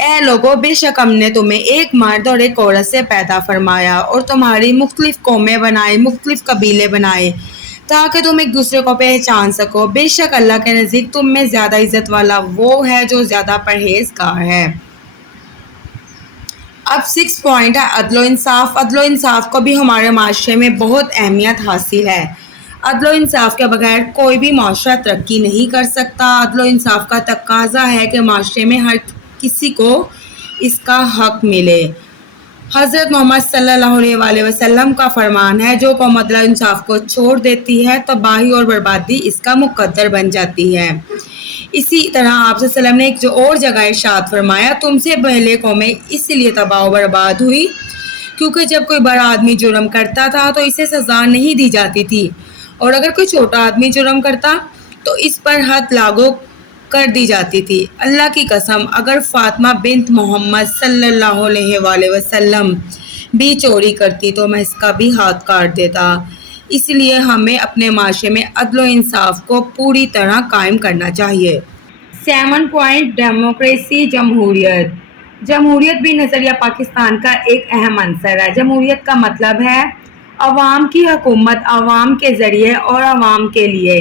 اے لوگوں، بے شک ہم نے تمہیں ایک مرد اور ایک عورت سے پیدا فرمایا اور تمہاری مختلف قومیں بنائے، مختلف قبیلے بنائے تاکہ تم ایک دوسرے کو پہچان سکو۔ بے شک اللہ کے نزدیک تم میں زیادہ عزت والا وہ ہے جو زیادہ پرہیزگار ہے۔ اب 6 پوائنٹ ہے عدل و انصاف۔ عدل و انصاف کو بھی ہمارے معاشرے میں بہت اہمیت حاصل ہے۔ عدل و انصاف کے بغیر کوئی بھی معاشرہ ترقی نہیں کر سکتا۔ عدل و انصاف کا تقاضا ہے کہ معاشرے میں ہر کسی کو اس کا حق ملے۔ حضرت محمد صلی اللہ علیہ وآلہ وسلم کا فرمان ہے، جو قوم عدل و انصاف کو چھوڑ دیتی ہے تباہی اور بربادی اس کا مقدر بن جاتی ہے۔ اسی طرح آپ صلی اللہ علیہ وسلم نے ایک جو اور جگہ ارشاد فرمایا، تم سے پہلے قومیں اس لیے تباہ و برباد ہوئی کیونکہ جب کوئی بڑا آدمی جرم کرتا تھا تو اسے سزا نہیں دی جاتی تھی، اور اگر کوئی چھوٹا آدمی جرم کرتا تو اس پر حد لاگو کر دی جاتی تھی۔ اللہ کی قسم، اگر فاطمہ بنت محمد صلی اللہ علیہ وآلہ وسلم بھی چوری کرتی تو میں اس کا بھی ہاتھ کاٹ دیتا۔ اس لیے ہمیں اپنے معاشرے میں عدل و انصاف کو پوری طرح قائم کرنا چاہیے۔ 7 پوائنٹ ڈیموکریسی، جمہوریت۔ جمہوریت بھی نظریہ پاکستان کا ایک اہم عنصر ہے۔ جمہوریت کا مطلب ہے عوام کی حکومت، عوام کے ذریعے اور عوام کے لیے۔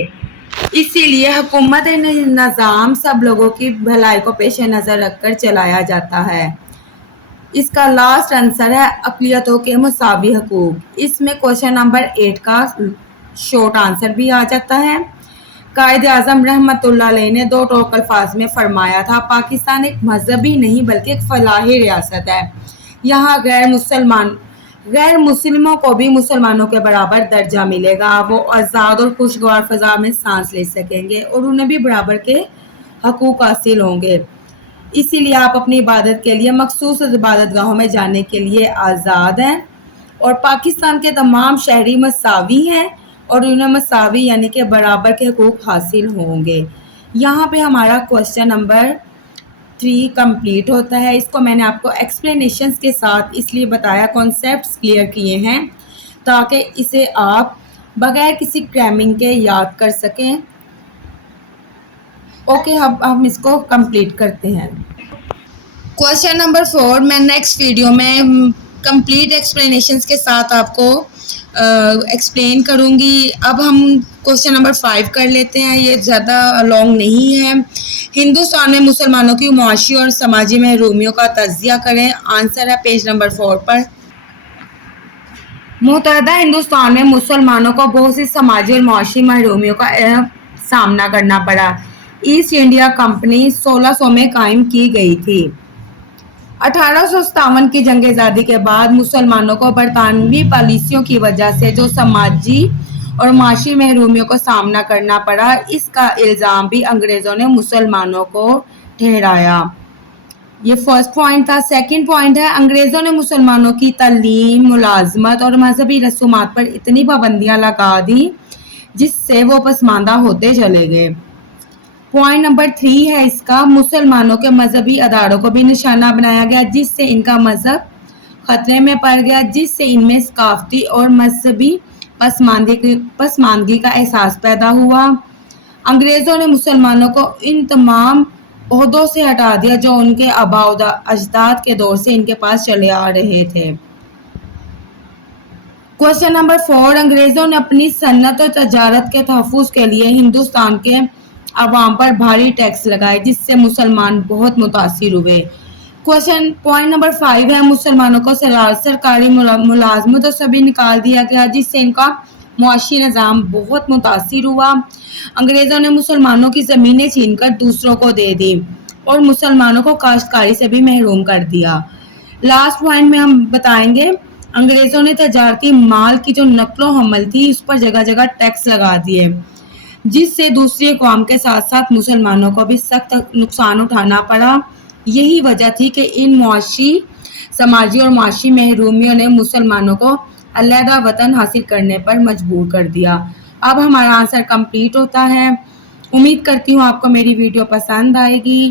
اسی لیے حکومت نظام سب لوگوں کی بھلائی کو پیش نظر رکھ کر چلایا جاتا ہے۔ اس کا لاسٹ آنسر ہے اقلیتوں کے مساوی حقوق۔ اس میں کوشچن نمبر 8 کا شارٹ آنسر بھی آ جاتا ہے۔ قائد اعظم رحمۃ اللہ علیہ نے 2 ٹوک الفاظ میں فرمایا تھا، پاکستان ایک مذہبی نہیں بلکہ ایک فلاحی ریاست ہے۔ یہاں غیر مسلموں کو بھی مسلمانوں کے برابر درجہ ملے گا۔ وہ آزاد اور خوشگوار فضا میں سانس لے سکیں گے اور انہیں بھی برابر کے حقوق حاصل ہوں گے۔ اسی لیے آپ اپنی عبادت کے لیے مخصوص عبادت گاہوں میں جانے کے لیے آزاد ہیں، اور پاکستان کے تمام شہری مساوی ہیں اور انہیں مساوی یعنی کہ برابر کے حقوق حاصل ہوں گے۔ یہاں پہ ہمارا کوشچن نمبر 3 کمپلیٹ ہوتا ہے۔ اس کو میں نے آپ کو ایکسپلینیشنز کے ساتھ اس لیے بتایا، کانسیپٹس کلیئر کیے ہیں تاکہ اسے آپ بغیر کسی کریمنگ کے یاد کر سکیں۔ اوکے، اب ہم اس کو کمپلیٹ کرتے ہیں۔ کوشچن نمبر 4 میں نیکسٹ ویڈیو میں کمپلیٹ ایکسپلینیشنز کے ساتھ آپ کو ایکسپلین کروں گی۔ اب ہم کوشچن نمبر 5 کر لیتے ہیں، یہ زیادہ لانگ نہیں ہے۔ ہندوستان میں مسلمانوں کی معاشی اور سماجی محرومیوں کا تجزیہ کریں۔ آنسر ہے پیج نمبر 4 پر۔ متحدہ ہندوستان میں مسلمانوں کو بہت سی سماجی اور معاشی محرومیوں کا سامنا کرنا پڑا۔ ایسٹ انڈیا کمپنی 1600 میں قائم کی گئی تھی۔ 1857 کی جنگ آزادی کے بعد مسلمانوں کو برطانوی پالیسیوں کی وجہ سے جو سماجی اور معاشی محرومیوں کا سامنا کرنا پڑا، اس کا الزام بھی انگریزوں نے مسلمانوں کو ٹھہرایا۔ یہ فرسٹ پوائنٹ تھا۔ سیکنڈ پوائنٹ ہے، انگریزوں نے مسلمانوں کی تعلیم، ملازمت اور مذہبی رسومات پر اتنی پابندیاں لگا دی جس سے وہ پسماندہ ہوتے چلے گئے۔ پوائنٹ نمبر 3 ہے اس کا، مسلمانوں کے مذہبی اداروں کو بھی نشانہ بنایا گیا جس سے ان کا مذہب خطرے میں پڑ گیا، جس سے ان میں ثقافتی اور مذہبی پسماندگی کا احساس پیدا ہوا۔ انگریزوں نے مسلمانوں کو ان تمام عہدوں سے ہٹا دیا جو ان کے آباء و اجداد کے دور سے ان کے پاس چلے آ رہے تھے۔ کوشچن نمبر 4 انگریزوں نے اپنی صنعت اور تجارت کے تحفظ کے لیے ہندوستان کے عوام پر بھاری ٹیکس لگائے جس سے مسلمان بہت متاثر ہوئے۔ پوائنٹ نمبر 5 ہے، مسلمانوں کو سرکاری ملازمتوں سے بھی نکال دیا گیا جس سے ان کا معاشی نظام بہت متاثر ہوا۔ انگریزوں نے مسلمانوں کی زمینیں چھین کر دوسروں کو دے دی اور مسلمانوں کو کاشتکاری سے بھی محروم کر دیا۔ لاسٹ پوائنٹ میں ہم بتائیں گے، انگریزوں نے تجارتی مال کی جو نقل و حمل تھی اس پر جگہ جگہ ٹیکس لگا دیے جس سے دوسری اقوام کے ساتھ ساتھ مسلمانوں کو بھی سخت نقصان اٹھانا پڑا۔ یہی وجہ تھی کہ ان سماجی اور معاشی محرومیوں نے مسلمانوں کو علیحدہ وطن حاصل کرنے پر مجبور کر دیا۔ اب ہمارا آنسر کمپلیٹ ہوتا ہے۔ امید کرتی ہوں آپ کو میری ویڈیو پسند آئے گی۔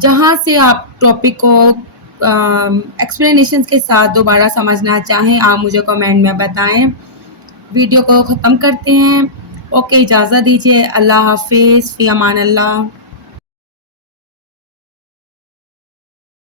جہاں سے آپ ٹاپک کو ایکسپلینیشنز کے ساتھ دوبارہ سمجھنا چاہیں آپ مجھے کمنٹ میں بتائیں۔ ویڈیو کو ختم کرتے ہیں۔ اوکے، اجازت دیجیے۔ اللہ حافظ، فی امان اللہ۔